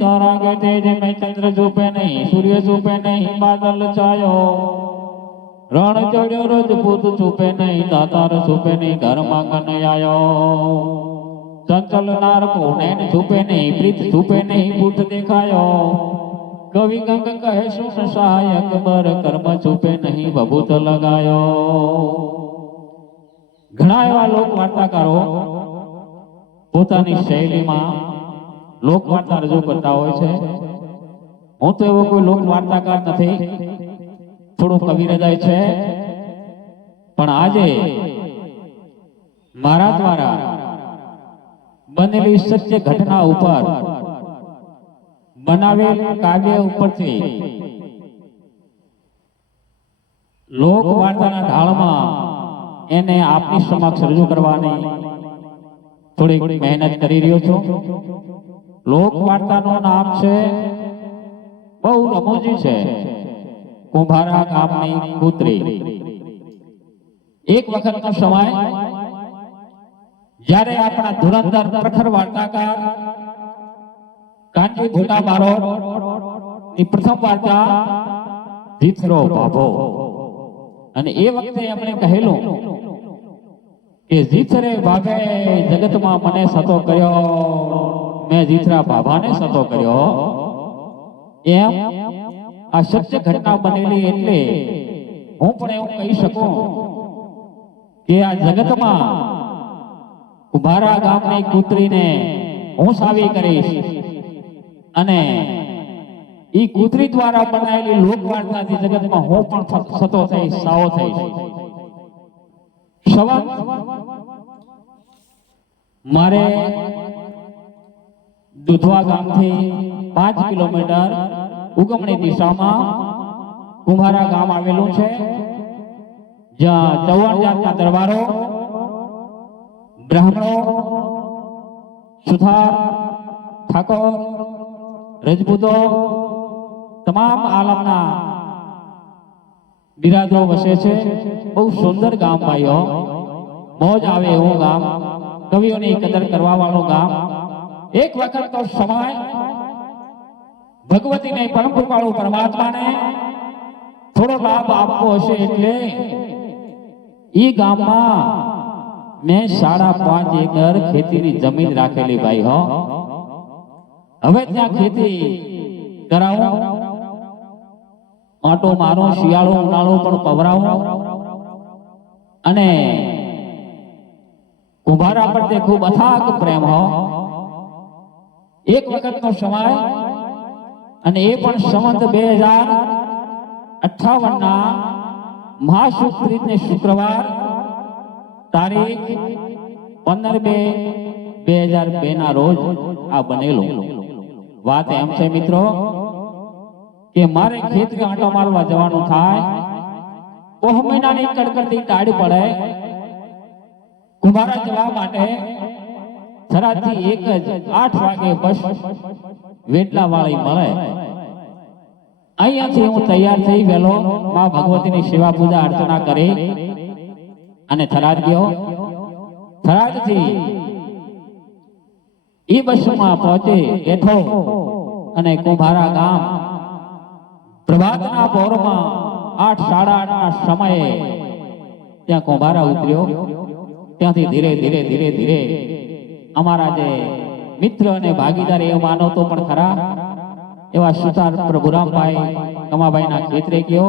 तारा के तेज में चंद्र छुपे नहीं, सूर्य छुपे नहीं, बादल छायो, रण चढ़्यो रजपूत छुपे नहीं, दातार छुपे नहीं, घर मांगन आयो, चंचल नार को नैन छुपे नहीं, प्रीत छुपे नहीं, बूट देखायो, कवि गंग कहे सुन सहायक बर कर्म छुपे नहीं, बबूत लगायो। घણા એવા લોક વાર્તાકારો પોતાની શૈલીમાં લોકવાર્તા રજૂ કરતા હોય છે। હું તો એવો કોઈ લોક વાર્તાકાર નથી, થોડો કવિ હૃદય છે, પણ આજે મારા દ્વારા બનેલી સત્ય ઘટના ઉપર બનાવેલ કાવ્ય ઉપરથી લોક વાર્તાના ઢાળમાં એને આપની સમક્ષ રજૂ કરવાની થોડીક મહેનત કરી રહ્યો છું। લોક વાર્તાનું નામ છે, બહુ રમૂજી છે, કુંભારા ગામની કૂતરી। એક વખતનો સમય જ્યારે આપણા ધુરંધર પ્રખર વાર્તાકાર કાનજી ભૂટા બારોટ ની પ્રથમ વાર્તા જીથરો ભાભો, અને એ વખતે એમણે કહેલું કે જીથરે ભાભે જગતમાં મને સતો કર્યો, મેં જીથરા ભાભાને સતો કર્યો। એમ આ સત્ય ઘટના બનેલી એટલે હું પણ એવું કહી શકું કે આ જગતમાં કુંભારા ગામની કૂતરીને હું સાવી કરીશ, અને ઈ કૂતરી દ્વારા બનાવેલી લોકવાર્તાથી જગતમાં હું પણ સતો થઈશ, સાવો થઈશ। સવાલ મારે દુધવા ગામથી 5 કિલોમીટર ઉગમણી દિશામાં કુંભારા ગામ આવેલું છે, જ્યાં 54 જાતના દરબારો, બ્રાહ્મણો, સુથાર, ઠાકોર, રજપૂતો, તમામ આલમના બિરાદરો વસે છે। બહુ સુંદર ગામ ભાઈઓ, મોજ આવે એવું ગામ, કવિઓની કદર કરવા વાળું ગામ। એક વખતનો સમય ભગવતીને પરમ કૃપાળુ પરમાત્માને થોડો લાભ આપવો હશે એટલે ઈ ગામમાં મેં 5.5 એકર ખેતીની જમીન રાખેલી ભાઈ હો। હવે ત્યાં ખેતી કરાવું, આંટો મારું, શિયાળો ઉનાળો પણ પવરાવું, અને કુંભારા પ્રત્યે ખૂબ અથાગ પ્રેમ હો। એક વખતનો સમય, અને એ પણ સંવત 2058 ના મહાશુક્ર ત્રીજને શુક્રવાર તારીખ 15/2/2002 ના રોજ આ બનેલું। વાત એમ છે મિત્રો કે મારે ખેતરે આંટો મારવા જવાનું થાય, પોહ મહિનાની કડકડતી ટાઢ પડે, કુંભારા જવા માટે થરાદથી 8 વાગે બસ વેટલા વાળી મળે। અહીંયાથી હું તૈયાર થઈ વેલો માં ભગવતીની સેવા પૂજા અર્ચના કરી અને થરાદ ગયો। થરાદથી ઈ બસમાં પહોંચે બેઠો અને કુંભારા ગામ પ્રભાતના પહોરમાં 8:30 ના સમયે ત્યાં કુંભારા ઉતર્યો। ત્યાંથી ધીરે ધીરે ધીરે ધીરે અમારા જે મિત્ર અને ભાગીદાર એવું માનો તો પણ ખરા એવા સુતાર પ્રભુરામભાઈ કમાભાઈના ખેતરે ગયો।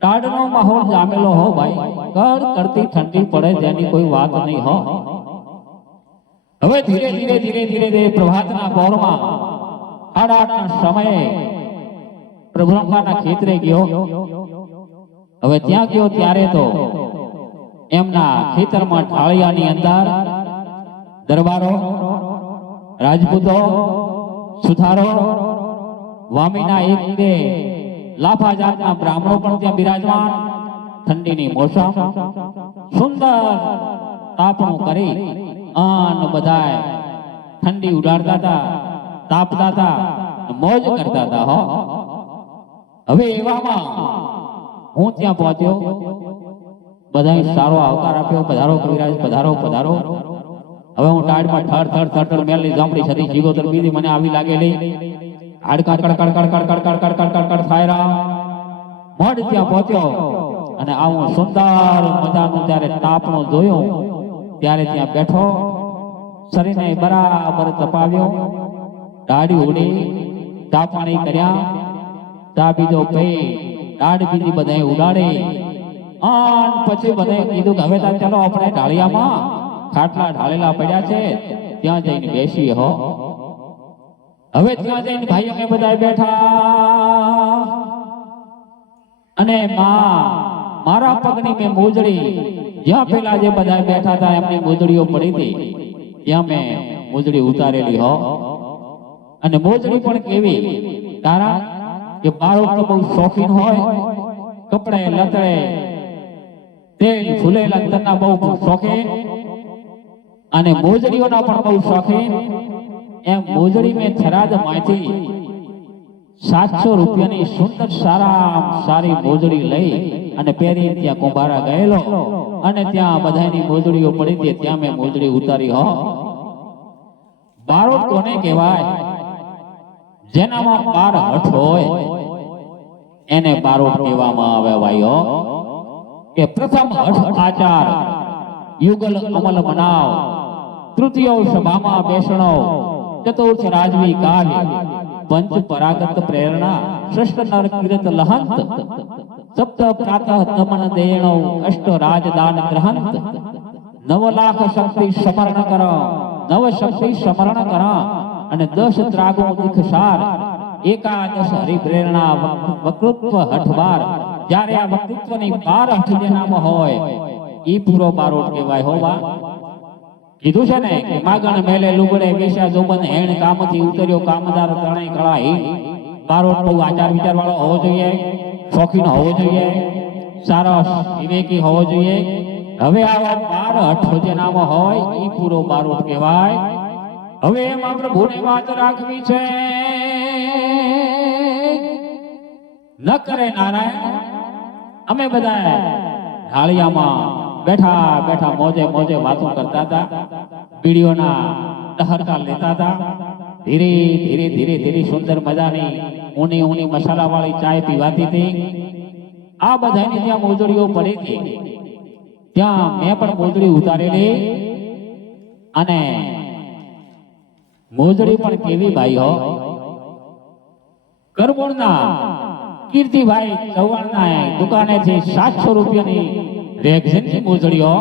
ટાઢનો માહોલ જામેલો હો ભાઈ, કડકડતી ઠંડી પડે જેની કોઈ વાત નહીં હો। હવે ધીરે ધીરે ધીરે ધીરે ધીરે પ્રભાતના પહોરમાં 8:30 ના સમયે પ્રભુરામભાઈના ખેતરે ગયો। હવે ત્યાં ગયો ત્યારે તો એમના ખેતરમાં ઢાળિયાની અંદર દરબારો, રાજપૂતો, સુથારો, વામીના 1-2 લાફા જાતના બ્રાહ્મણો પણ ત્યાં બિરાજમાન। ઠંડીની મોસમ, સુંદર તાપણું કરી અન બધાય ઠંડી ઉડાડતા હતા, તાપતા હતા, મોજ કરતા હતા હો। હવે એવામાં હું ત્યાં પહોંચ્યો। બધાય સારો આવકાર આપ્યો. પધારો કવિરાજ, પધારો પધારો. હવે હું ટાળમાં થર થર થર થર મેલની જાંબડી સદી જીગોતર બીજી મને આવી લાગેલી. હાડકા કડ કડ કડ કડ કડ કડ કડ કડ કડ થાય રા. મઢ ત્યાં પહોંચ્યો અને આવું સુંદર મજાનું ત્યારે તાપણો જોયો ત્યારે ત્યાં બેઠો, શરીરને બરાબર તપાવ્યો, દાઢી ઉડી, ચા પાણી કર્યા, ચા બીજો પી, દાઢ બીજી બધાએ ઉડાડી. અને પછી બધાએ કીધું કે હવે ચાલો આપણે ઢાળિયામાં ખાટલા ઢાળેલા પડ્યા છે ત્યાં જઈને બેસીએ હો. હવે ત્યાં જઈને ભાઈઓ અમે બધા બેઠા અને મારા પગની મેં મોજડી જ્યાં પેલા જે બધા બેઠા હતા એમની મોજડીઓ પડી હતી ત્યાં મેં મોજડી ઉતારેલી હો. અને મોજડી પણ કેવી, કારણ કે બાળક તો બહુ શોખીન હોય, કપડે લતડે તેલ ફૂલેલા તરના બહુ શોખીન અને મોજડીઓના પણ બહુ શોખીન. એમ મોજડી મેં થરાદ માંથી 700 રૂપિયાની સુંદર સારી મોજડી લઈ અને પહેરી ત્યાં કુંભારા ગયેલો અને ત્યાં બધાની મોજડીઓ પડી હતી ત્યાં મેં મોજડી ઉતારી હો. બારોટ કોને કહેવાય? જેનામાં 12 હઠ હોય એને બારોટ કહેવામાં આવે ભાઈઓ. કે પ્રથમ હઠ આચાર, યુગલ અમલ મનાવ, તૃતીય સભામાં બેસણો, ચતુર્થ રાજવી કાલ, પંચ પરાગત પ્રેરણા, ષષ્ઠ નર કીર્ત લહંત, સપ્ત પ્રાતઃ નમન દેણો, અષ્ટ રાજદાન ગ્રહંત, 9 લાખ શક્તિ સમરણ કર, 9 શક્તિ સમરણ કર અને 10 ત્રાગો દીક્ષાર, એકાદશ હરિપ્રેરણા વકૃત્વ હઠવાર. જ્યારે આ વકૃત્વની 12 હઠ જેનામાં હોય ઈ પૂરો બારોટ કહેવાય હો. બા કીધું છે ને કે માગણ મેલે લુગડે વિશા જોબન હેણ કામથી ઉતર્યો કામદાર ત્રણેય કળા. ઈ બારોટ બહુ આચાર વિચાર વાળો હોવો જોઈએ, શોખીન હોવો જોઈએ, સારો વિવેકી હોવો જોઈએ. હવે આવા 12 હઠ જેનામાં હોય ઈ પૂરો બારોટ કહેવાય. હવે એમાં પ્રભુની વાત રાખવી છે. ન કરે નારાયણ. અમે બધા ઢાળિયામાં બેઠા બેઠા મોજે મોજે વાતો કરતા હતા, બીડીઓના ટહરકા લેતા હતા. ધીરે ધીરે ધીરે ધીરે સુંદર મજાની ઊની ઊની મસાલા વાળી ચાય પીવાતી હતી. આ બધાની ત્યાં મોજડીઓ પડી હતી ત્યાં મેં પણ મોજડી ઉતારેલી અને મોજડી પણ કેવી ભાઈ હો. કરમોણના કીર્તિભાઈ ચૌહાણના દુકાનેથી 700 રૂપિયાની રેગઝીનની મોજડીઓ,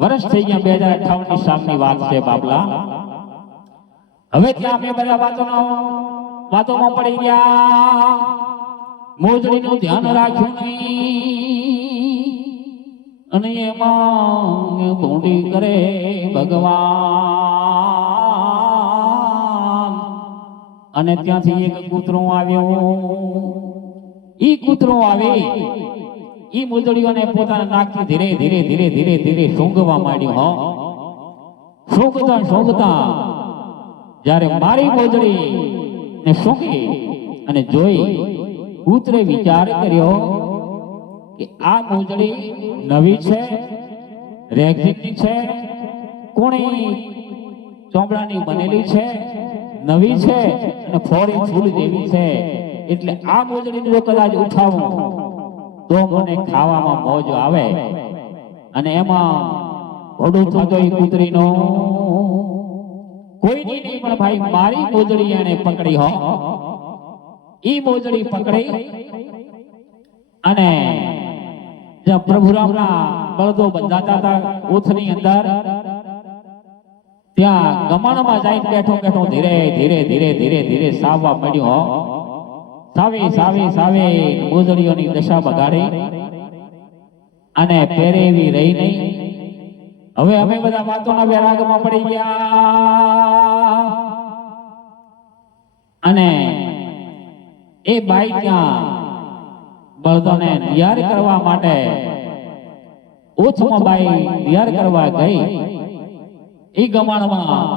વર્ષ થઈ ગયા 2058 ની સાલની વાત છે બાબલા. હવે ત્યાં અમે બધા વાતોમાં પડી ગયા, મોજડીનું ધ્યાન રાખ્યું નહીં અને એમાં ભૂંડી કરે ભગવાન. અને ત્યાંથી એક કૂતરો આવ્યો. ઈ કૂતરો આવે ઈ મોજડીઓને પોતાના નાકથી ધીરે ધીરે ધીરે ધીરે ધીરે સૂંઘવા માંડ્યો હો. સૂંઘતા સૂંઘતા જ્યારે મારી મોજડી ને સૂંઘી અને જોઈ, કૂતરે વિચાર કર્યો કે આ મોજડી નવી છે, રેગઝીનની છે, કોણી ચોમડાની બનેલી છે, નવી છે અને ફોરી ફૂલ જેવી છે, એટલે આ મોજડીને જો કદાચ ઉઠાવું તો મને ખાવામાં મોજ આવે. અને એમાં ઘોડું થતો એ કૂતરીનો કોઈની નહીં પણ ભાઈ મારી મોજડી એને પકડી હો. ઈ મોજડી પકડી અને જ્યાં પ્રભુરામના બળદો બંધાતા હતા ઓથની અંદર ત્યાં ગમાણમાં જઈને બેઠો બેઠો ધીરે ધીરે ધીરે ધીરે ધીરે સાવવા મળ્યો હો. સાવી સાવી સાવી મોજડીઓની દશા બગાડી અને પેરે એવી રહી નહીં. હવે અમે બધા વાતોના વૈરાગમાં પડી ગયા અને એ બાઈ ત્યાં બળદોને તૈયાર કરવા માટે ઓછમાં બાઈ તૈયાર કરવા ગઈ. એ ગમાણમાં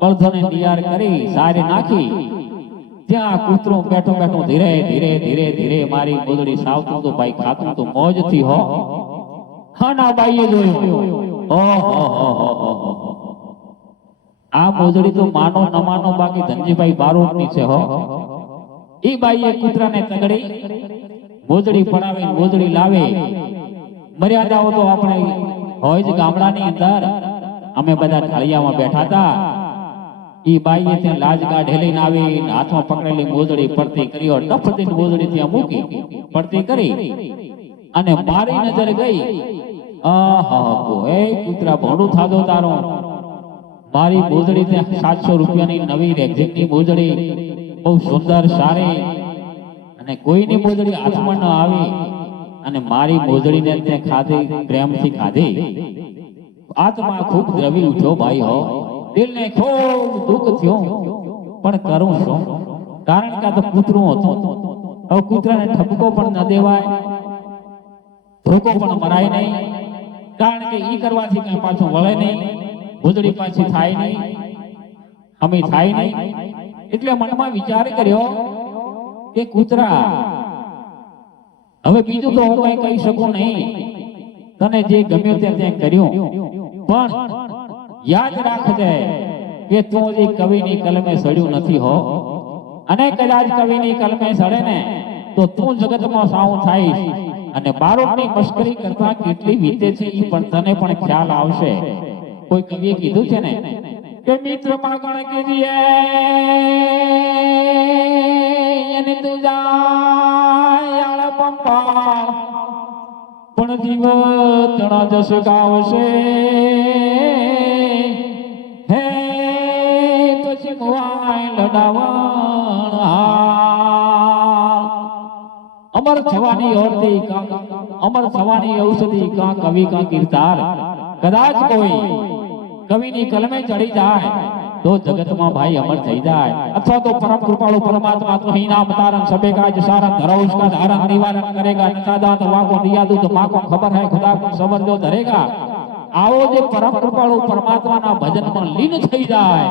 બળદોને તૈયાર કરી સારી નાખી. ત્યાં કૂતરો બેઠો બેઠો ધીરે ધીરે ધીરે ધીરે મારી મોજડી સાવતું તો ભાઈ ખાતું તો મોજથી હો. ખાના બાઈએ જોયો. ઓહો આ મોજડી તો માનો ન માનો બાકી ધનજીભાઈ બારોટની છે હો. ઈ બાઈએ કૂતરાને તગડી મોજડી પડાવી મોજડી લાવે. મર્યાદાઓ તો આપણે હોય જ ગામડાની અંદર. અમે બધા ઢાળિયામાં બેઠા હતા. ઈ બાઈએ ત્યાં લાજ કાઢે લઈને આવી હાથમાં પકડેલી મોજડી પડતી કરી ટપતી મોજડી ત્યાં મૂકી પડતી કરી અને મારી નજર ગઈ. આહા એ કૂતરા ભોંડું થાદો તારો. મારી મોજડી ત્યાં 700 રૂપિયાની નવી રેક્ઝિનની મોજડી બહુ સુંદર સારી અને કોઈની મોજડી હાથમાં ન આવી અને મારી મોજડીને તે ખાધી પ્રેમથી ખાધી. આત્મા ખૂબ દ્રવી ઉઠ્યો ભાઈ હો. દિલને ખૂબ દુઃખ થયું પણ કરું શું? કારણ કે આ તો કૂતરું હતું. હવે કૂતરાને ઠપકો પણ ન દેવાય, ધોકો પણ મરાય નહીં. કારણ કે ઈ કરવાથી કઈ પાછું વળે નહીં, મોજડી પાછી થાય નહીં, અમે થાય નહીં. એટલે મનમાં વિચાર કર્યો કે કૂતરા હવે બીજું તો હું કઈ કહી શકું નહીં. તને જે ગમ્યું તે કર્યું પણ યાદ રાખજે કે તું હજી કવિની કલમે સડ્યું નથી હો. અને કદાચ કવિની કલમે સડે ને તો તું જગતમાં સાવું થાઈશ અને બારોટની મશ્કરી કરતા કેટલી વીતે છે ઈ પણ તને પણ ખ્યાલ આવશે. કોઈ કવિએ કીધું છે ને કે મિત્ર માગણ કીજીએ અને તું જાય આળ પંપા પણ જીવ તણા જસ ગાવશે. હે પછી મુવાય લડાવણ અમર થવાની ઓરતી અમર થવાની ઔષધિ કા કવિ કા કીર્તાર. કદાચ કોઈ કવિની કલમે ચડી જાય તો જગતમાં ભાઈ અમર થઈ જાય. અથવા તો પરમ કૃપાળુ પરમાત્મા તો હી નામ તારन सबे काज सारन धरो उसका धारण निवारण करेगा नता दांत वाको दिया दूध माको खबर है खुदा को सबर जो धरेगा. आओ जे परम कृपाळु परमात्माना भजનમાં લીન થઈ જાય,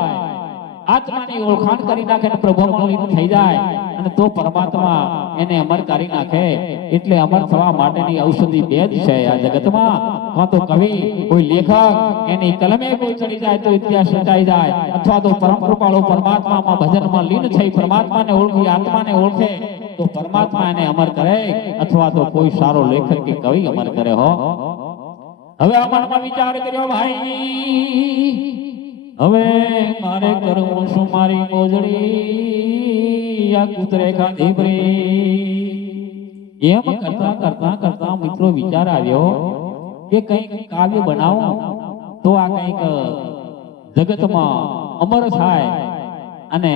આત્માની ઓળખાણ કરી નાખે ને પ્રભુમાં લીન થઈ જાય અને તો પરમાત્મા એને અમર કરી નાખે. એટલે અમર થવા માટેની ઔષધિ બે જ છે આ જગતમાં. કાં તો કવિ કોઈ લેખક એની કલમે કોઈ ચડી જાય તો ઇતિહાસ રચાઈ જાય, અથવા તો પરમ કૃપાળુ પરમાત્મામાં ભજનમાં લીન થઈ પરમાત્માને ઓળખી આત્માને ઓળખે તો પરમાત્મા એને અમર કરે, અથવા તો કોઈ સારો લેખક કે કવિ અમર કરે હો. હવે આ મનમાં વિચાર કર્યો ભાઈ હવે મારે કરવું શું? મારી મોજડી આ કૂતરે ખાધી ભરી. એમ કરતા કરતા કરતા મિત્રો વિચાર આવ્યો કે કંઈક કાવ્ય બનાવો તો આ કંઈક જગતમાં અમર થાય અને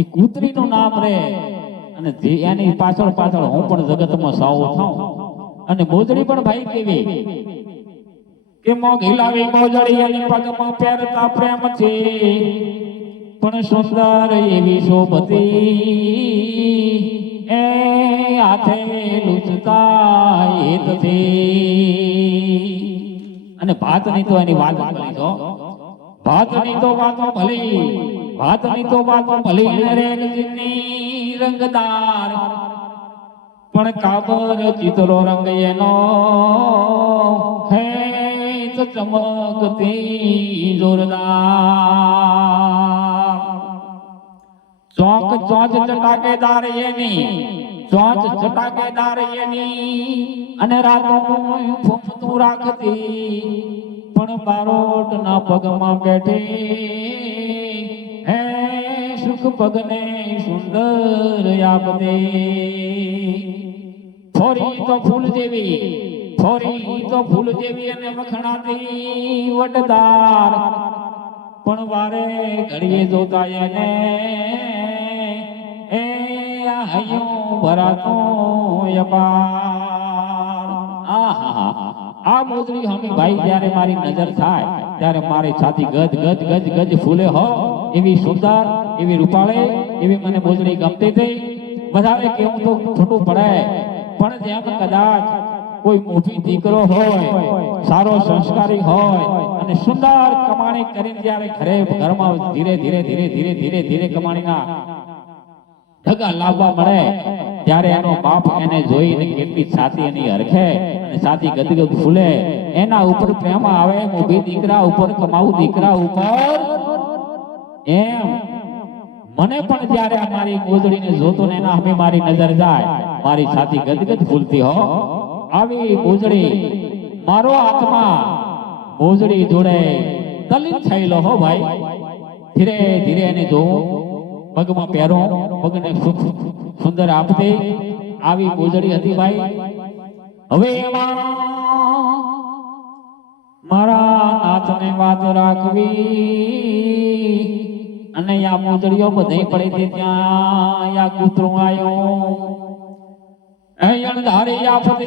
એ કૂતરીનું નામ રહે અને એની પાછળ પાછળ હું પણ જગતમાં સાવો થાઉં. અને મોજડી પણ ભાઈ કેવી કે મોઘી લાવી મોજડી અને પગમાં પહેરતા પ્રેમ છે પણ સુંદર એવી શોભતી એ હાથે લૂછતા હેતથી. અને ભાતની તો એની વાત ભલી છો, ભાતની તો વાતો ભલી, ભાતની તો વાતો ભલી રેગજીની રંગદાર પણ કાબર ચિતરો રંગ એનો હે ચમકતી જોરદાર. ચોક ચોચ ચટાકેદાર એની, ચોચ ચટાકેદાર એની અને રાતો ફૂમતું રાખતી પણ બારોટ ના પગમાં બેઠી હે સુખ પગને સુંદર આપતી. થોરી તો ફૂલ જેવી, થોરી તો ફૂલ જેવી અને વખણાતી વટદાર પણ વારે ઘડીએ જોતા એને એ હૈયું ભરાતું અપાર. આ મોજડી હમી ભાઈ જ્યારે મારી નજર થાય ત્યારે મારી છાતી ગજ ગજ ગજ ગજ ફૂલે હો. એવી સુંદર, એવી રૂપાળે, એવી મને મોજડી ગમતી હતી. વધારે કેવું તો ખોટું પડે પણ જેમ કદાચ કોઈ મોટી દીકરો હોય, સારો સંસ્કારી હોય અને સુંદર કમાણી કરીને જ્યારે ઘરમાં ધીરે ધીરે ધીરે ધીરે ધીરે ધીરે કમાણીના ઢગા લાવવા મળે ત્યારે એનો બાપ એને જોઈને કેટલી છાતી એની હરખે અને સાથી ગદગદ ફૂલે એના ઉપર પ્રેમ આવે મોભી દીકરા ઉપર કમાવું દીકરા ઉપર એમ મને પણ જ્યારે આ મારી ગોદડીને જોતો ને એના સામે મારી નજર જાય મારી છાતી ગદગદ ફૂલતી હો આવી ગોદડી મારો આત્મા ગોદડી જોડે તલ્લીન થયેલો હો ભાઈ ધીરે ધીરે એને જોઉં પગમાં પહેરો પગને સુંદર આપતી આવી ગોદડી હતી ભાઈ હવે એમાં મારા નાથને વાત રાખવી અને આ મોજડીઓ બધી પડી હતી ત્યાં આ કૂતરું આવ્યો અણધારી આફત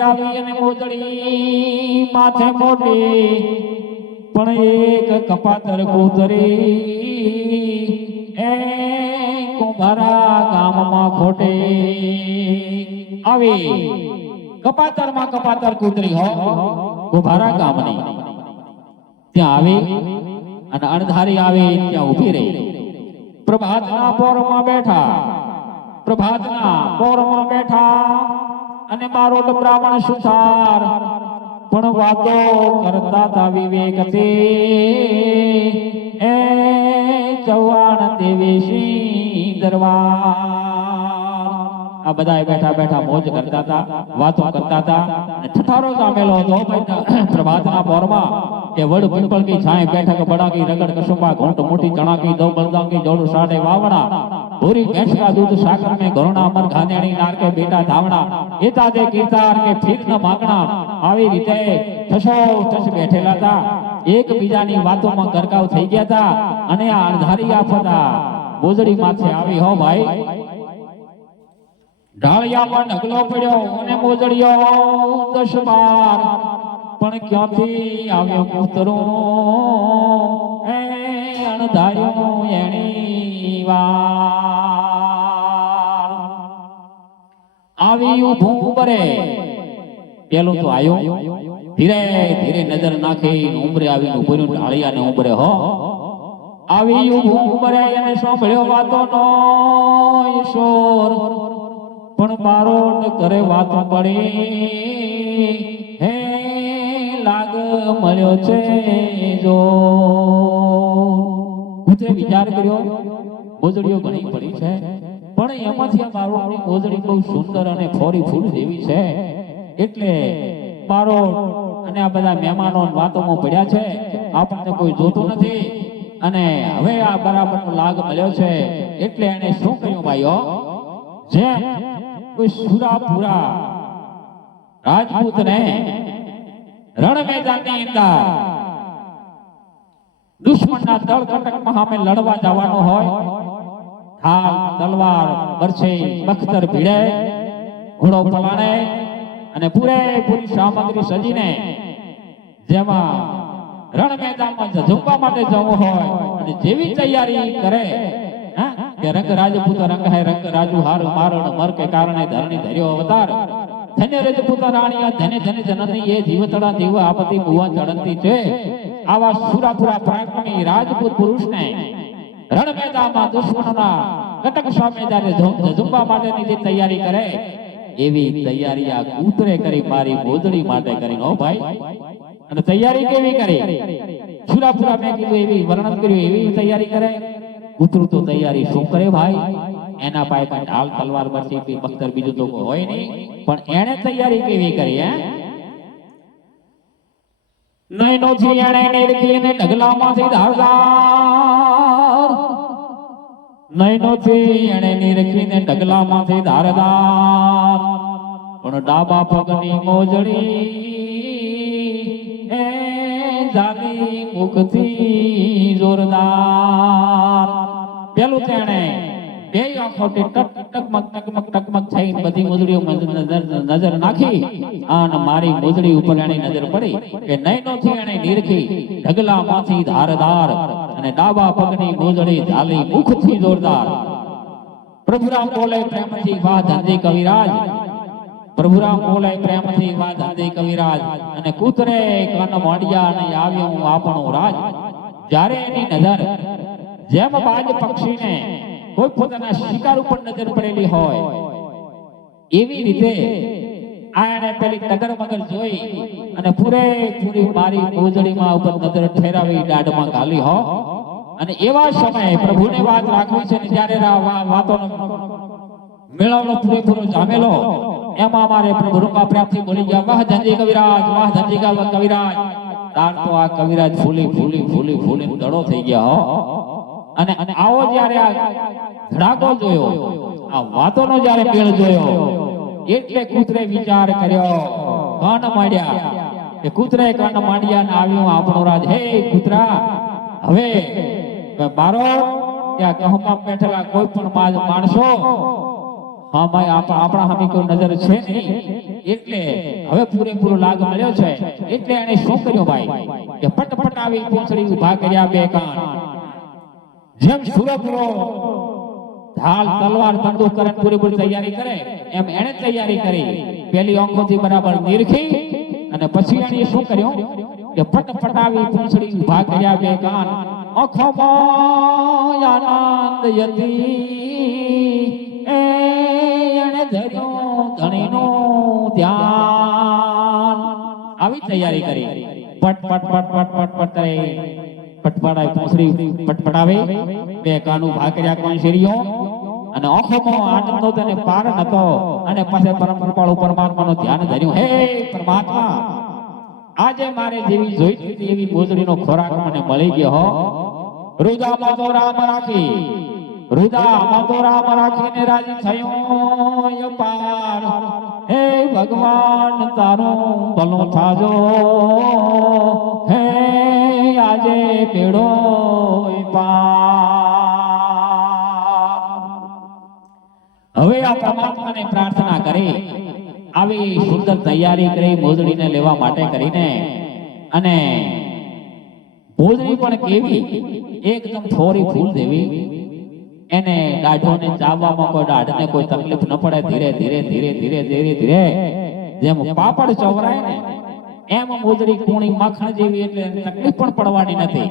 આવી અને મોજડી માથે મોટી પણ એક કપાતર કૂતરી એ કુંભારા ગામમાં ખોટે આવી કપાતરમાં કપાતર કૂતરી હો કુંભારા ગામની ત્યાં આવી અને અણધારી આવી ત્યાં ઊભી રહી પ્રભાતના પોરમાં બેઠા અને બારોટ બ્રાહ્મણ સુથાર પણ વાતો કરતા તા વિવેકથી એ ચૌહાણ દેવી સિંહ દરબાર આ બધા બેઠા બેઠા મોજ કરતા હતા વાતો કરતા હતા અને ઠઠારો સામેલો હતો પ્રભાતના પોરમાં કે વડ પીપળ કી છાંય બેઠક બડા કી રગડ કસુંબા ઘોંટ મોટી ચણા કી દો બલદા કી જોડું સાડે વાવણા पूरी भैंस का दूध सागर में घरोना अमर घानेणी नार के बेटा धावना एता दे कीर्तार के फिर न मागना આવી રીતે ઠસો ઠસ બેઠેલા હતા એકબીજાની વાતોમાં ગરકાવ થઈ ગયા હતા અને આ અણધારી આફતા ગોદડી માથે આવી હો ભાઈ ઢાળિયામાં ઢગલો પડ્યો અને ગોદડીયો 10-12 પણ ક્યાંથી આવ્યો કૂતરો એ અણધાર્યો એણી વાર આવી ઊભું ઉભરે પેલું તો આયો ધીરે ધીરે નજર નાખી ઉંબરે આવીને ઉભર્યું ઢાળિયાને ઉંબરે હો આવી ઊભું ઉભરે એને સાંભળ્યો વાતોનો ઈશ્વર પણ બારોટ કરે વાતો પડી હે લાગ મળ્યો છે જો ભૂતે વિચાર કર્યો ગોદડીઓ ઘણી પડી છે પણ એમાંથી બારોટની ગોદડી બહુ સુંદર અને ફોરી ફૂલ જેવી છે એટલે બારોટ અને આ બધા મહેમાનો વાતોમાં પડ્યા છે આપણને કોઈ જોતું નથી અને હવે આ બરાબરનો લાગ મળ્યો છે એટલે એને શું કર્યું ભાઈઓ જેમ કોઈ સુરાપુરા રાજપૂતને રણ મેદાનની અંદર દુશ્મનના દળ કટકમાં સામે લડવા જવાનો હોય ઢાલ તલવાર બરછે બખ્તર ભીડે ઘોડો પલાણે અને પૂરેપૂરી સામગ્રી સજીને જેમાં રણ મેદાનમાં ઝુંબા માટે જવું હોય અને જેવી તૈયારી કરે કે રંગ રાજપૂત રંગ હે રંગ રાજુ હાર મારણ મર કે કારણે ધરણી ધર્યો અવતાર ધન્ય રાજપૂત રાણીયા ધન્ય ધન્ય જનની એ જીવતડા દેવ આપતી બુવા ચડંતી છે આવા સુરાપુરા પરાક્રમી રાજપૂત પુરુષને રણ મેદાનમાં દુશ્મનોના કટક સામે જ્યારે ઝુંબા માટેની જે તૈયારી કરે એવી તૈયારી આ કૂતરે કરી મારી ગોદડી માટે કરી નો ભાઈ અને તૈયારી કેવી કરી સુરાપુરા મેં કીધું એવી વર્ણન કર્યું એવી તૈયારી કરે કૂતરું તો તૈયારી શું કરે ભાઈ એના પાસે પણ ઢાલ તલવાર બરછી બખ્તર બીજું તો હોય નહીં પણ એને તૈયારી કેવી કરી હે નયનોથી એણે નીરખીને ઢગલામાંથી ધારદાર નયનોથી એણે નીરખીને ઢગલામાંથી ધારદાર પણ ડાબા પગની મોજડી એ જાલી મુખથી જોરદાર પેલું તેણે બે આંખોથી ટકમક ટકમક ટકમક થઈને બધી મોજડીઓ નજર નાખી અને મારી મોજડી ઉપર એની નજર પડી કે નયનોથી એણે નીરખી ઢગલામાંથી ધારદાર અને ડાબા પગની મોજડી જાલી મુખથી જોરદાર પ્રભુરામ બોલે પ્રેમથી વાહ ધંધી કવિરાજ પ્રભુરામ બોલે પ્રેમથી વાહ ધંધી કવિરાજ અને કૂતરે કન મોડિયા અને આવ્યો આપણો રાજ જ્યારે એની નજર જેમ બાજ પક્ષીને કોઈ પોતાના શિકાર ઉપર નજર પડેલી હોય એવી રીતે આ એને પેલી ટગર મગર જોઈ અને પૂરેપૂરી મારી મોજડીમાં ઉપર નજર ઠેરાવી દાઢમાં ઘાલી હો. અને એવા સમયે પ્રભુને વાત રાખવી છે ને જ્યારે વાતોનો મેળાવડો પૂરેપૂરો જામેલો એમાં મારે પ્રભુ રૂપા પ્રાપ્તિ બોલી ગયા, વાહ ધનજી કવિરાજ, વાહ ધનજી કવિરાજ. તાર તો આ કવિરાજ ફૂલી દડો થઈ ગયા હો. અને આવો જ્યારે આ ધડાકો જોયો, આ વાતોનો જ્યારે મેળ જોયો, એટલે કૂતરે વિચાર કર્યો, કાન માંડ્યા કે કૂતરે કાન માંડ્યા ને આવ્યું આપણો રાજ. હે કૂતરા, હવે બારો ત્યાં કહમાં બેઠેલા કોઈ પણ માણસો હા ભાઈ આપણા સામે કોઈ નજર છે નહીં, એટલે હવે પૂરેપૂરો લાગ મળ્યો છે. એટલે એને શું કર્યું ભાઈ કે પટપટ આવી પૂંછડી ઉભા કર્યા બે કાન. જેમ સુરપુરો ઢાલ તલવાર બંદૂક કરે પૂરેપૂરી તૈયારી કરે એમ એને તૈયારી કરી. પેલી આંખોથી બરાબર નિરખી અને પછી એને શું કર્યું કે પટપટ આવી પૂંછડી ઉભા કર્યા બે કાન. આંખોમાં આનંદ યતી એને ધર્યું ધણીનું ધ્યાન. આવી તૈયારી કરી. પટ પટ પટ પટ પટ પટ કરે પટપડાય પૂંછડી પટપડાવે બે કાન ઉભા કર્યા કોણશેરીઓ. અને આંખોમાં આનંદનો તેને પાર નતો. અને પછી પરમ કૃપાળુ પરમાત્માનું ધ્યાન ધર્યું. હે પરમાત્મા, આજે મારે જેવી જોઈતી હતી એવી મોજડીનો ખોરાક મને મળી ગયો હો. રુદામાં તો રામ રાખી, રુદામાં તો રામ રાખીને રાજી થયો પાર. હે ભગવાન તારું ભલું થાજો, હે આજે બેડો પાર. હવે આ પરમાત્માને પ્રાર્થના કરી આવી સુંદર તૈયારી કરી મોજડીને લેવા માટે કરીને. અને મોજડી પણ કેવી એકદમ થોરી ફૂલ દેવી. એને દાઢોને ચાવવામાં કોઈ દાઢને કોઈ તકલીફ ન પડે. ધીરે ધીરે ધીરે ધીરે ધીરે ધીરે જેમ પાપડ ચોવરાય ને એમ મોજડી કૂણી માખણ જેવી, એટલે તકલીફ પણ પડવાની નથી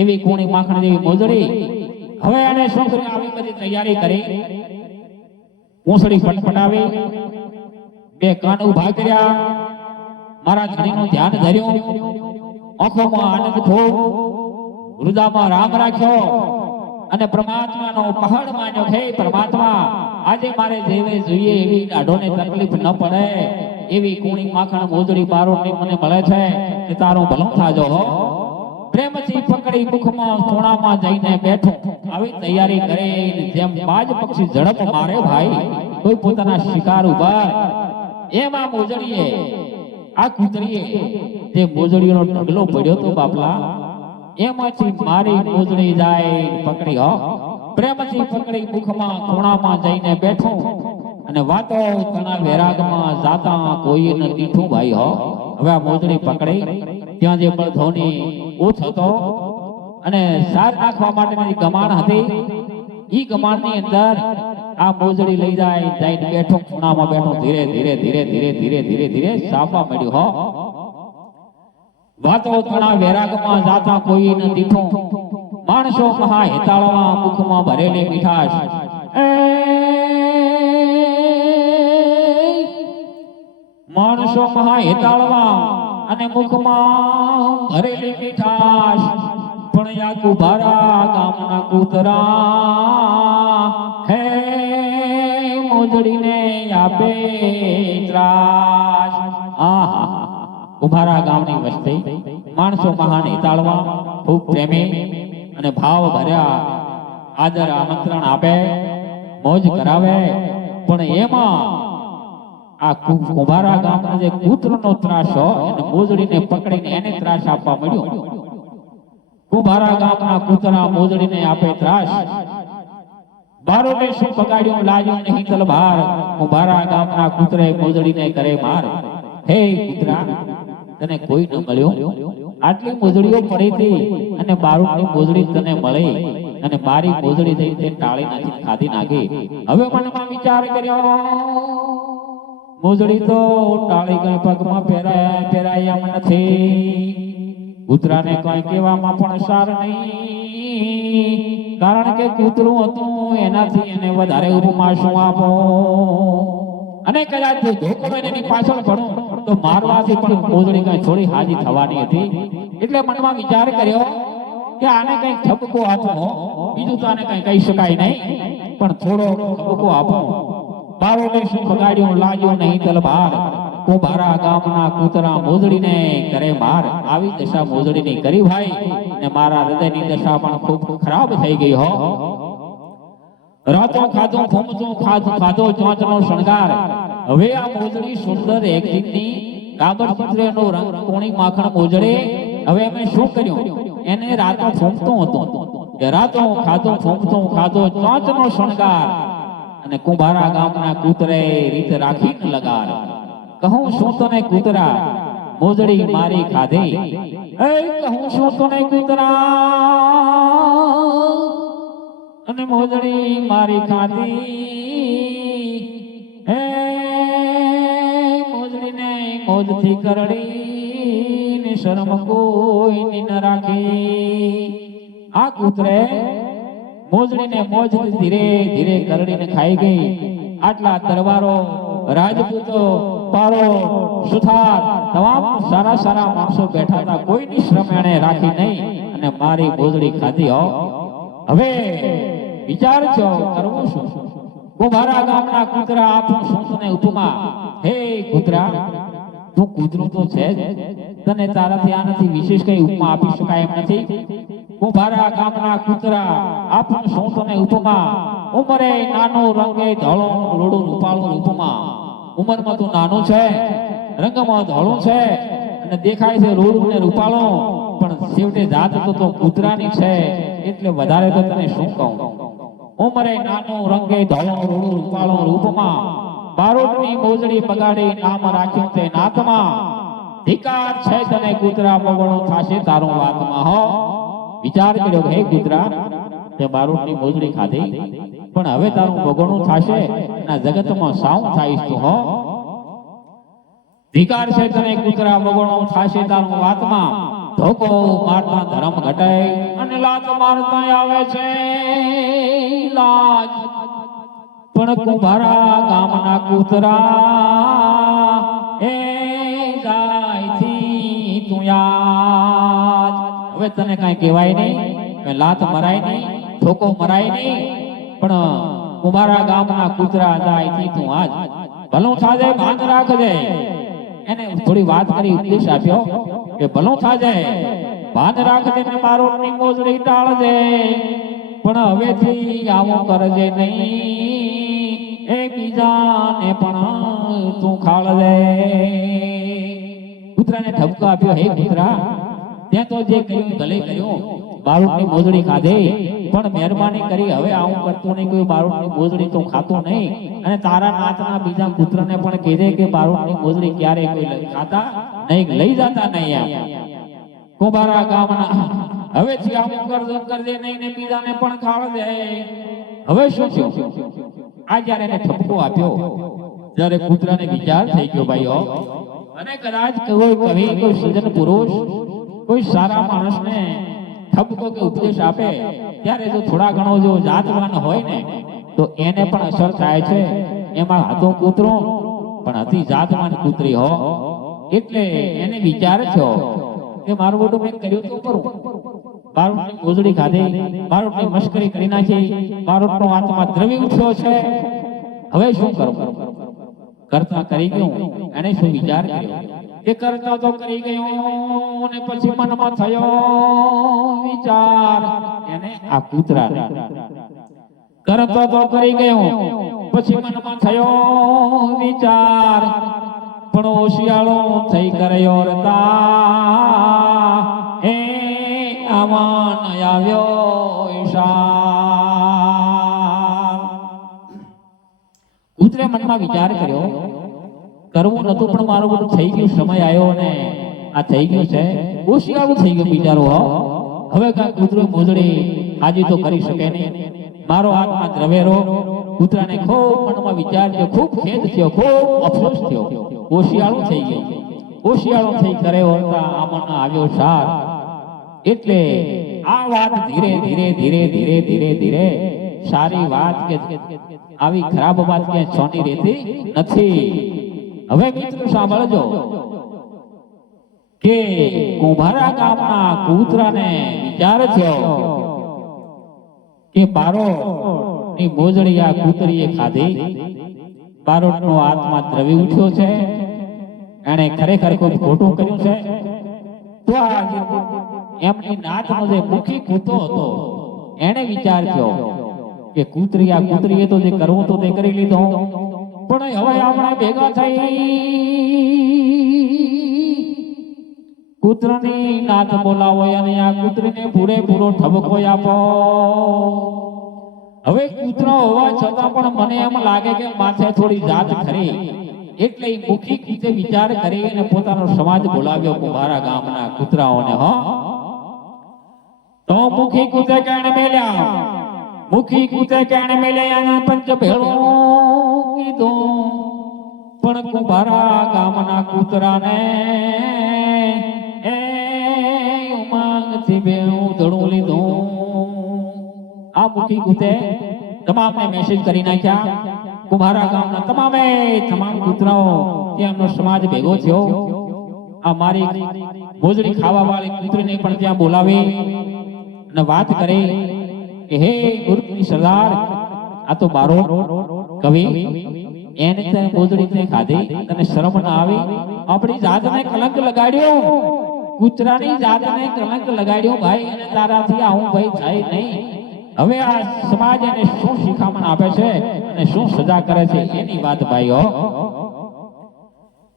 એવી કૂણી માખણ જેવી મોજડી. હવે એને શું કર્યું, આવી બધી તૈયારી કરી, પૂંછડી પટપટાવી, બે કાન ઉભા કર્યા, મારા ધણીનું ધ્યાન ધર્યું, આંખોમાં આનંદ ખૂબ, હૃદયમાં રામ રાખ્યો અને પરમાત્માનો પહાડ માન્યો. હે પરમાત્મા, આજે મારે જેવે જોઈએ એવી દાઢોને તકલીફ ન પડે એવી કૂણી માખણ મોજડી બારોટની મને મળે છે કે તારું ભલું થાજો હો. પ્રેમથી પકડી મુખમાં ખૂણામાં જઈને બેઠો. આવી તૈયારી કરે જેમ બાજ પક્ષી ઝડપ મારે ભાઈ કોઈ પોતાના શિકાર ઉભા. એમાં મોજડીએ આ કૂતરીએ જે મોજડીનો ઢગલો પડ્યો તો બાપલા, એમાંથી મારી મોજડી જાય પકડી હો. પ્રેમથી પકડી મુખમાં ખૂણામાં જઈને બેઠો અને વાતો તણા વેરાગમાં જાતા કોઈ ન દીઠું ભાઈ હો. હવે આ મોજડી પકડી ત્યાં જે બળધોની ઓછ હતો અને સાર નાખવા માટેની ગમાણ હતી, ઈ ગમાણની અંદર આ મોજડી લઈ જાય જઈને બેઠો ખૂણામાં બેઠો. ધીરે ધીરે ધીરે ધીરે ધીરે ધીરે ધીરે સાવવા મળ્યું હો. વાતો તણા વેરાગમાં જાતા કોઈ ન દીઠું. માણસો મહા હેતાળમાં મુખમાં ભરેલી મીઠાશ. માણસો મહા હેતાળમાં અને મુખમાં ભરેલી મીઠાશ. પણ યા કુભારા ગામના કૂતરા હે મોજડીને આપે ત્રાસ. આહા, કુભારા ગામની વસ્તી માણસો મહાન હિતાળવા ખૂબ પ્રેમી અને ભાવ ભર્યા આદર આમંત્રણ આપે, મોજ કરાવે. પણ એમાં આ કુભારા ગામનો જે કૂતરનો ત્રાસ હોય અને મોજડીને પકડીને એને ત્રાસ આપવા મળ્યો. કુભારા ગામના કૂતરા મોજડીને આપે ત્રાસ. બારોટે શું બગાડ્યું લાગ્યું નહીં તલભાર. કુભારા ગામના કૂતરે મોજડીને કરે માર. હે કૂતરા, તને કોઈ ન મળ્યો? આટલી મોજડીઓ પડી હતી અને બારોટની મોજડી તને મળી અને મારી મોજડી થઈ તે ટાળી નાખી ખાધી નાખી. હવે મનમાં વિચાર કર્યો, મોજડી તો ટાળી ગઈ પગમાં પહેરાય એમ નથી. કૂતરાને કઈ કહેવામાં પણ સાર નહીં, કારણ કે કૂતરું હતું એનાથી એને વધારે ઉપમા શું આપો. અને કદાચ જો ધોકો લઈને એની પાછળ પડું તો મારવાથી પણ મોજડી કઈ થોડી હાજી થવાની હતી. એટલે મનમાં વિચાર કર્યો કે આને કઈ ઠપકો આપો, બીજું તો આને કઈ કહી શકાય નહીં, પણ થોડો ઠપકો આપો. બારોને શું બગાડ્યું, લાગ્યો નહીં તલવાર, કુંભારા ગામના કૂતરા મોજડીને કરે માર. આવી દશા મોજડીની કરી ભાઈ, ને મારા હૃદયની દશા પણ ખૂબ ખરાબ થઈ ગઈ હો. રાતો ખાધો ફૂમતો ખાધો ચોંચનો શણગાર. હવે આ મોજડી સુંદર એક દીકની કાબર ચિત્રનો રંગ કોણી માખણ મોજડે. હવે મેં શું કર્યું, એને રાતો ફૂમતો હતો કે રાતો ખાધો ફૂમતો ખાધો ચોંચનો શણગાર, અને કુંભારા ગામના કૂતરે રીત રાખીને લગાર. કહું શું તને કૂતરા મોજડી મારી ખાધી, એ કહું શું તને કૂતરા અને મોજડી મારી ખાધી. હે મોજડીને મોજથી કરડી ને શરમ કોઈ ન રાખી. આ કૂતરે મોજડીને મોજથી ધીરે ધીરે કરડીને ખાઈ ગઈ. આટલા દરબારો, રાજપૂતો, પારો, સુથાર, તમામ સારા સારા માણસો બેઠા હતા, કોઈની શ્રમ એણે રાખી નહીં અને મારી મોજડી ખાધી હો. હવે વિચાર છો કરવું શું? કુંભારા ગામના કૂતરા આપું શું તને ઉપમા. હે કૂતરા, તું કૂતરું તો છે જ, તને તારાથી આનાથી વિશેષ કઈ ઉપમા આપી શકાય એમ નથી. કુંભારા ગામના કૂતરા આપું શું તને ઉપમા. ઉંમરે નાનો, રંગે ધોળો, રોડું રૂપાળું ઉપમા. ઉંમરમાં તું નાનું છે, રંગમાં ધોળું છે, અને દેખાય છે રોડું ને રૂપાળું, પણ છેવટે જાત તો કૂતરાની છે. એટલે વધારે તો તને શું કહું. ઉંમરે નાનો, રંગે ધોળો, રોડું રૂપાળું રૂપમાં. બારોટની મોજડી બગાડી નામ રાખ્યું તે નાથમાં. ધિકાર છે તને કૂતરા, મોગણું થાશે તારું વાતમાં હો. વિચાર કર્યો હે કૂતરા, તે બારોટની મોજડી ખાધી, પણ હવે તારું મોગણું થાશે, ના જગતમાં સાવ થાઈશ તું હો. ધિકાર છે તને કૂતરા, મોગણું થાશે તારું વાતમાં. ધોકો મારતા ધર્મ ઘટે અને લાત મારતા આવે છે લાજ. પણ કુંભારા ગામના કૂતરા એ જાયથી તું યાદ. હવે તને કઈ કહેવાય નહીં, લાત મરાય નહીં, ધોકો મરાય નહીં, પણ કુંભારા ગામના કૂતરા જાયથી તું આજ. ભલું થાજે, ભાન રાખજે. એને થોડી વાત કરી, ઉપદેશ આપ્યો કે ભલું થાજે, ભાન રાખજે ને બારોટની મોજડી ટાળજે, પણ હવેથી આવું કરજે નહીં, એ બીજાને પણ તું ખાળજે. કૂતરાને ઠપકો આપ્યો, હે કૂતરા, તે તો જે કર્યું ભલે કર્યું, બારોટની મોજડી ખાધે, પણ મહેરબાની કરી હવે આવું કરતું નહીં, કોઈ બારોટની મોજડી તો ખાતું નહીં. અને તારા નાતના બીજા કૂતરાને પણ કહેજે કે બારોટની મોજડી ક્યારે કોઈ ખાતા નહીં, લઈ જતા નહીં. કુંભારા ગામના હવેથી આવું કરજે નહીં ને બીજાને પણ ખાળજે. હવે શું થયું? આ જ્યારે એને ઠપકો આપ્યો, જ્યારે કૂતરાને વિચાર થઈ ગયો ભાઈઓ, અને કદાચ કોઈ કવિ, કોઈ સજ્જન પુરુષ, કોઈ સારા માણસને ઠપકો કે ઉપદેશ આપે, ત્યારે જો થોડા ઘણો જો જાતવાન હોય ને તો એને પણ અસર થાય છે. એમાં હતો કૂતરો, પણ હતી જાતવાન કૂતરી હો. એટલે એને વિચાર થયો કે મારું બધું મેં કર્યું તો કરું. બારોટની મોજડી ખાધી, બારોટની મશ્કરી કરી નાખી, બારોટનો આત્મા દ્રવી ઉઠ્યો છે. હવે શું કરું? કરતા કરી ગયું. એને શું વિચાર કર્યો કે કરતા તો કરી ગયો, ને પછી મનમાં થયો વિચાર, એને આ કૂતરા કરતો તો કરી ગયો, પછી મનમાં થયો વિચાર, પણ હોશિયાળો થઈ કર્યો રતા, એ આમાં ન આવ્યો ઈશાર. કૂતરે મનમાં વિચાર કર્યો, કરવું નતું પણ મારું બધું થઈ ગયું, સમય આવ્યો ને આ થઈ ગયું છે. હોશિયાળું થઈ ગયું બિચારો હો. હવે કાંઈ કૂતરો મોજડી હાજી તો કરી શકે નહીં, મારો આત્મા દ્રવેરો. કૂતરાને ખૂબ મનમાં વિચાર થયો, ખૂબ ખેદ થયો, ખૂબ અફસોસ થયો. હોશિયાળું થઈ ગયો, હોશિયાળો થઈ કરે હોતા આમાં આવ્યો સાર. એટલે આ વાત ધીરે ધીરે ધીરે ધીરે ધીરે ધીરે સારી વાત કે આવી ખરાબ વાત કે સોની રહેતી નથી. હવે મિત્રો સાંભળજો કે કુંભારા ગામના કૂતરાને વિચાર થયો કે બારોટની મોજડી આ કૂતરીએ ખાધી. બારોટનો આત્મા દ્રવી ઉઠ્યો છે, એણે ખરેખર ખૂબ ખોટું કર્યું છે. તો આ એમની નાતનો જે મુખી કૂતો હતો એણે વિચાર થયો કે કૂતરીએ તો જે કરવું તો તે કરી લીધો, પણ હવે આપણે ભેગા થઈ કૂતરાની નાત બોલાવો અને આ કૂતરીને પૂરેપૂરો ઠબકો આપો. હવે કૂતરો હોવા છતાં પણ મને એમ લાગે કે માથે થોડી જાત ખરી, એટલે મુખી કૂતે વિચાર કરી અને પોતાનો સમાજ બોલાવ્યો કુંભારા ગામના કૂતરાઓને. તો મુખી કૂતે કેણે મેલ્યા અને પંચ ભેળું કીધું, પણ કુંભારા ગામના કૂતરાને એ ઉમંગથી ભેળું ધડું લીધું. આ મુખી કૂતે તમામને મેસેજ કરી નાખ્યા. કુંભારા ગામના તમામ કૂતરાઓ ત્યાંનો સમાજ ભેગો થયો. આ મારી મોજડી ખાવા વાળી કૂતરીને પણ ત્યાં બોલાવી અને વાત કરી કે હે ગુરુની સરદાર, આ તો બારોટ કવિ, એને તે મોજડી તે ખાધી, તને શરમ ના આવી? આપણી જાતને કલંક લગાડ્યો, કૂતરાની જાતને કલંક લગાડ્યો ભાઈ, અને તારાથી આવું ભાઈ થાય નહીં. હવે આ સમાજ એને શું શિખામણ આપે છે અને શું સજા કરે છે એની વાત ભાઈઓ.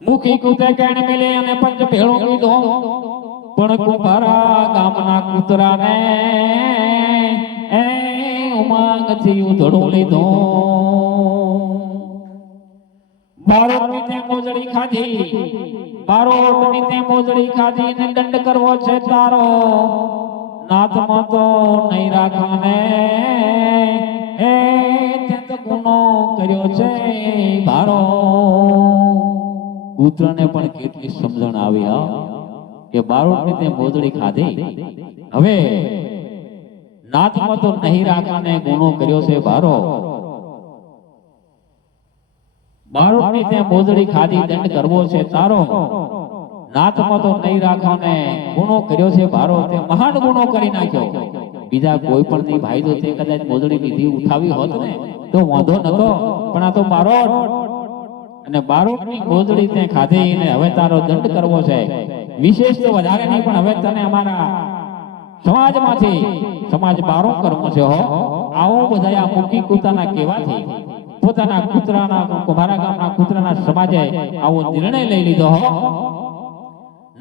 મુખી કૂતે કેણે મેલે અને પંચ ભેળો કીધો, પણ કુંભારા ગામના કૂતરાને એ ઉમંગથી ઉધડું લીધું. બારોટની તે મોજડી ખાધી ને દંડ કરવો છે તારો, નાથમાં તો નહીં રાખવાને એ તે તો ગુનો કર્યો છે ભારો. કૂતરાને પણ કેટલી સમજણ આવી કે બારોટની તે મોજડી ખાધી, હવે નાથમાં તો નહીં રાખવાને ગુનો કર્યો છે ભારો. બારોટની તે મોજડી ખાધી, દંડ કરવો છે તારો, નાથમાં તો નહીં રાખવાને ગુનો કર્યો છે ભારો. તે મહાન ગુનો કરી નાખ્યો. બીજા કોઈ પણ ની ભાઈ તો તે કદાચ મોજડી લીધી ઉઠાવી હોત ને તો વાંધો નતો, પણ આ તો બારોટ, અને બારોટની મોજડી તે ખાધી ને હવે તારો દંડ કરવો છે. વિશેષ તો વધારે નહીં, પણ હવે તને અમારા સમાજમાંથી સમાજ બારો કરવો છે. આવો બધા આ મુખી કૂતાના કહેવાથી પોતાના કૂતરાના કુંભારા ગામના કૂતરાના સમાજે આવો નિર્ણય લઈ લીધો.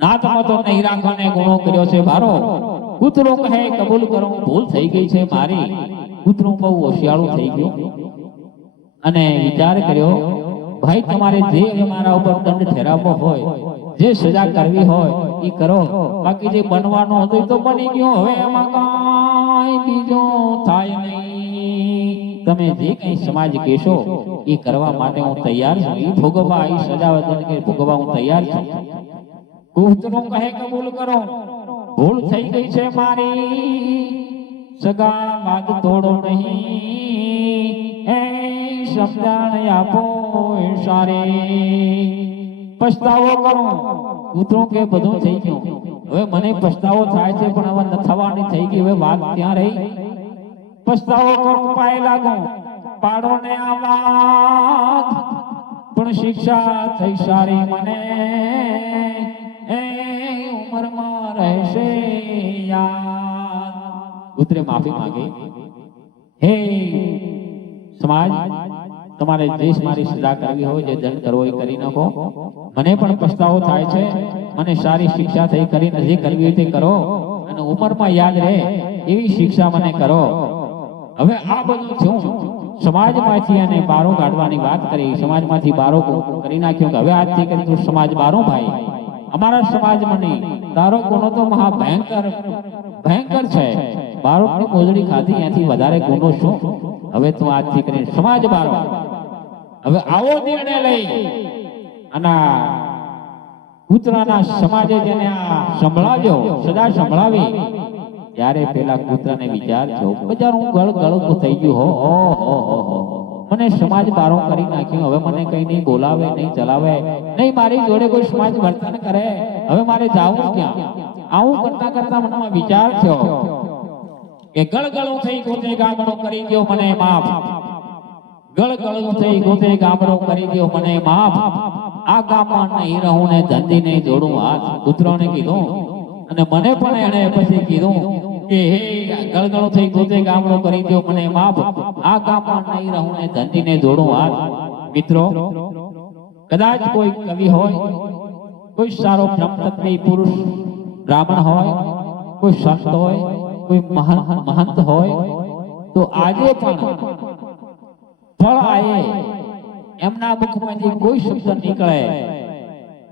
નાથમાં તો નહીં રાખવાને ગુનો કર્યો છે ભારો. કૂતરો કહે કબૂલ કરો, ભૂલ થઈ ગઈ છે મારી. કૂતરો બહુ હોશિયાળું થઈ ગયું અને વિચાર કર્યો, ભાઈ તમારે જે મારા ઉપર દંડ ઠેરાવવો હોય, જે સજા કરવી હોય એ કરો, બાકી જે બનવાનો હતો એ તો બની ગયો, હવે એમાં કાંઈ બીજું થાય નહીં. તમે જે કંઈ સમાજ કહેશો એ કરવા માટે હું તૈયાર છું, એ ભોગવવા, એ સજા ભોગવવા હું તૈયાર છું. કૂતરો કહે કબૂલ કરો, ભૂલ થઈ ગઈ છે મારી, સગા વાદ તોડો નહીં, એ સમજણ આપો સારી. પછતાવો કરો. કૂતરો કે બધું થઈ ગયું, હવે મને પછતાવો થાય છે, પણ હવે ન થવાની થઈ ગઈ, હવે વાત ક્યાં રહી? પછતાવો કરો, પાય લાગો, પાડો ને આ વાત, પણ શિક્ષા થઈ સારી મને, એ ઉંમરમાં રહેશે યાદ. કૂતરે માફી માંગી, હે સમાજ, તમારે જે મારી સજા કરવી હોય, જે દંડ કરવો એ કરી નાખો. મને પણ પછતાવો થાય છે, મને સારી શિક્ષા થઈ કરીને જે કરવી હોય તે કરો, અને ઉંમરમાં યાદ રહે એવી શિક્ષા મને કરો. હવે આ બધું થયું, સમાજમાંથી અને બારો કાઢવાની વાત કરી, સમાજમાંથી બારો કરી નાખ્યો કે હવે આજથી કરી તું સમાજ બારો ભાઈ. અમારા સમાજમાં નહીં, તારો ગુનો તો મહા ભયંકર છે. બારોટની મોજડી ખાધી, એનાથી વધારે ગુનો શું? હવે તું આજથી કરીને સમાજ બારો. હવે આવો નિર્ણય લઈ અને કૂતરાના સમાજે જેને આ સંભળાવ્યો, સદા સંભળાવી, ત્યારે પેલા કૂતરાને વિચાર થયો બજાર હું ગળગળું થઈ ગયું હો મને સમાજ બારો કરી નાખ્યો હવે મને કઈ નહીં બોલાવે નહીં ચલાવે નહીં મારી જોડે કોઈ સમાજ વર્તન કરે હવે મારે જાવું ક્યાં આવું કરતા કરતા મનમાં વિચાર થયો કે ગળગળું થઈ ગોતે ગામડો કરી દો મને માફ ગળગળું થઈ ગોતે ગામડો કરી દો મને માફ આ ગામમાં નહીં રહું ને ધંધી નહીં જોડું હાથ કૂતરાને કીધું અને મને પણ એણે પછી કીધું કે હે ગળગળું થઈ ગોતે ગામડો કરી દો મને માફ આ ગામમાં નહીં રહું ને ધંધી ને જોડું હાથ મિત્રો કદાચ કોઈ કવિ હોય કોઈ સારો બ્રહ્મતત્વી પુરુષ બ્રાહ્મણ હોય કોઈ સંત હોય કોઈ મહંત હોય તો આજે પણ ફળ આયે એમના મુખમાંથી કોઈ શબ્દ નીકળે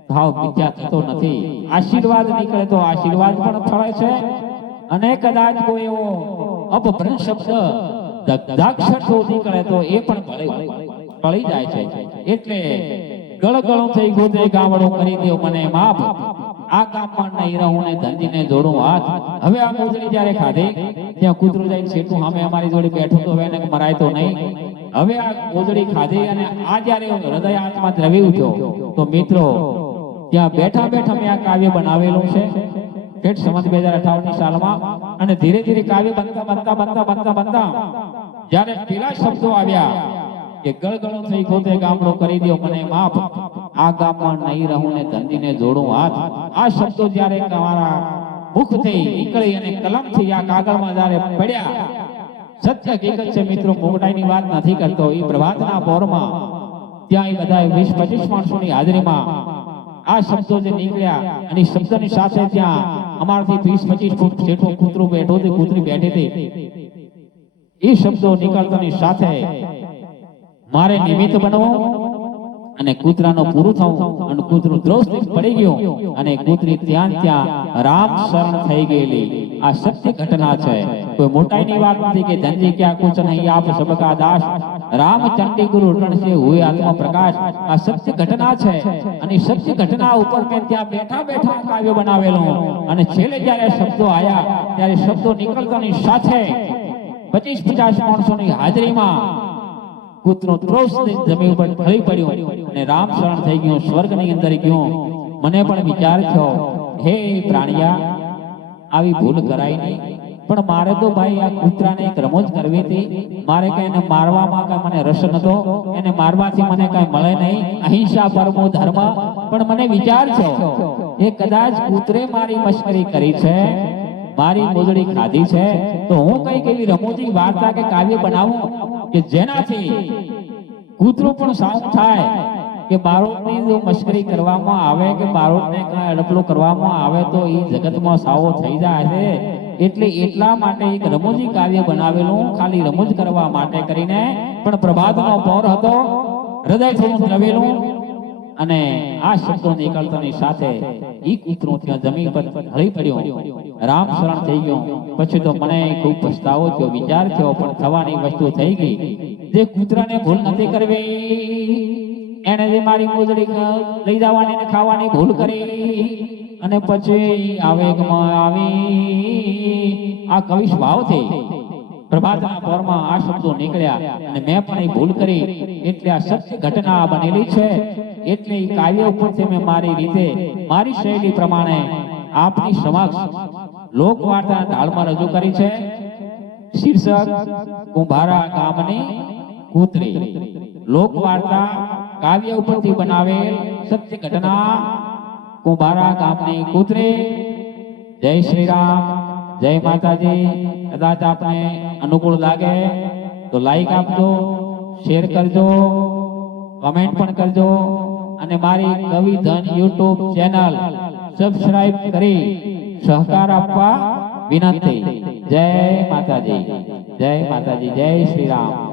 ભાવ મિથ્યા થતો નથી આશીર્વાદ નીકળે તો આશીર્વાદ પણ ફળે છે અને કદાચ કોઈ એવો અપભ્રંશ શબ્દ દગ્ધાક્ષર જો નીકળે તો એ પણ ફળી જાય છે એટલે ગળગળું થઈ ગોતે ગામડો કરી દો મને માફ આ ગામમાં નહીં રહું ને ધંધીને જોડું હાથ હવે આ મોજડી જ્યારે ખાધી ત્યાં કૂતરું જઈને શેઠું સામે અમારી જોડે બેઠું તો એને મરાય તો નહીં હવે આ મોજડી ખાધી અને આ જ્યારે હૃદય આત્મા દ્રવી ઉઠ્યો તો મિત્રો ત્યાં બેઠા બેઠા મેં આ કાવ્ય બનાવેલું છે ઠેઠ સંવત 2058 સાલમાં અને ધીરે ધીરે કાવ્ય બનતા જ્યારે પેલા શબ્દો આવ્યા કે ગળગળો થઈ ગોતે ગામડો કરી દો મને માફ આ ગામમાં નહીં રહું ને ધંધીને જોડું હાથ આ શબ્દો જ્યારે તમારા મુખથી નીકળી અને કલમથી આ કાગળમાં જ્યારે પડ્યા સત્ય હકીકત છે મિત્રો મોગટાઈની વાત નથી કરતો એ પ્રભાતના પહોરમાં ત્યાં એ બધા 20-25 માણસોની હાજરીમાં આ શબ્દો જે નીકળ્યા અને શબ્દની સાથે ત્યાં અમારથી 20-25 ફૂટ જેટલું કૂતરું બેઠું હતું કૂતરી બેઠી હતી એ શબ્દો નીકળતાની સાથે મારે નિમિત્ત બનવું અને કૂતરાનો પૂરું થવું અને કૂતરું દ્રષ્ટિ પડી ગયું અને કૂતરી ત્યાં રામ શરણ થઈ ગયેલી આ સત્ય ઘટના છે કોઈ મોટાઈની વાત નથી કે ધનજી ક્યાં કુછ નહીં આપ સબકા દાસ રામ ચંડી ગુરુ રણ से हुए आत्मा प्रकाश આ સત્ય ઘટના છે અને સત્ય ઘટના ઉપર મેં ત્યાં બેઠા બેઠા કાવ્ય બનાવેલો અને છેલ્લે જ્યારે શબ્દો આયા ત્યારે શબ્દો નીકળતાની સાથે 25-50 માણસોની હાજરીમાં કૂતરો ત્રોસ જમીન ઉપર ઢળી પડ્યો અને રામ શરણ થઈ ગયો સ્વર્ગની અંદર ગયો મને પણ વિચાર થયો હે પ્રાણિયા આવી ભૂલ કરાય નહીં પણ મારે તો ભાઈ આ કૂતરાને એક રમોજ કરવી હતી મારે કઈ એને મારવામાં કઈ મને રસ નતો એને મારવાથી મને કઈ મળે નહીં અહિંસા પરમો ધર્મ પણ મને વિચાર થયો એ કદાચ કૂતરે મારી મશ્કરી કરી છે મારી મોજડી ખાધી છે તો હું કઈ એવી રમોજી વાર્તા કે કાવ્ય બનાવું કે જેનાથી કૂતરો પણ સાવ થાય કે બાળકની જો મશ્કરી કરવામાં આવે કે બાળકને કઈ અડપલો કરવામાં આવે તો એ જગતમાં સાવો થઈ જાય છે એટલે એટલા માટે એક રમૂજી કાવ્ય બનાવેલું ખાલી રમૂજ કરવા માટે કરીને પણ પ્રભાતનો પહોર હતો હૃદય થોડું દ્રવેલું અને આ શબ્દો નીકળતાની સાથે ઈ કૂતરો ત્યાં જમીન પર ઢળી પડ્યો રામ શરણ થઈ ગયો પછી તો મને ખૂબ પછતાવો થયો વિચાર થયો પણ થવાની વસ્તુ થઈ ગઈ જે કૂતરાને ભૂલ નથી કરવી એને જે મારી મોજડી લઈ જવાની ને ખાવાની ભૂલ કરી અને પછી આવેગમાં આવી આ કવિશ ભાવથી પ્રભાતના પહોરમાં આ શબ્દો નીકળ્યા અને મેં પણ એ ભૂલ કરી એટલે આ સત્ય ઘટના બનેલી છે એટલે એ કાવ્ય ઉપરથી મેં મારી રીતે મારી શૈલી પ્રમાણે આપની સમક્ષ લોકવાર્તા ઢાળમાં રજૂ કરી છે શીર્ષક કુંભારા ગામની કૂતરી લોકવાર્તા કાવ્ય ઉપરથી બનાવેલ સત્ય ઘટના કુંભારા ગામની કૂતરી જય શ્રી રામ જય માતાજી કદાચ આપને અનુકૂળ લાગે તો લાઈક આપજો શેર કરજો કમેન્ટ પણ કરજો અને મારી કવિ ધન YouTube ચેનલ સબસ્ક્રાઇબ કરી સહકાર આપવા વિનંતી જય માતાજી જય શ્રી રામ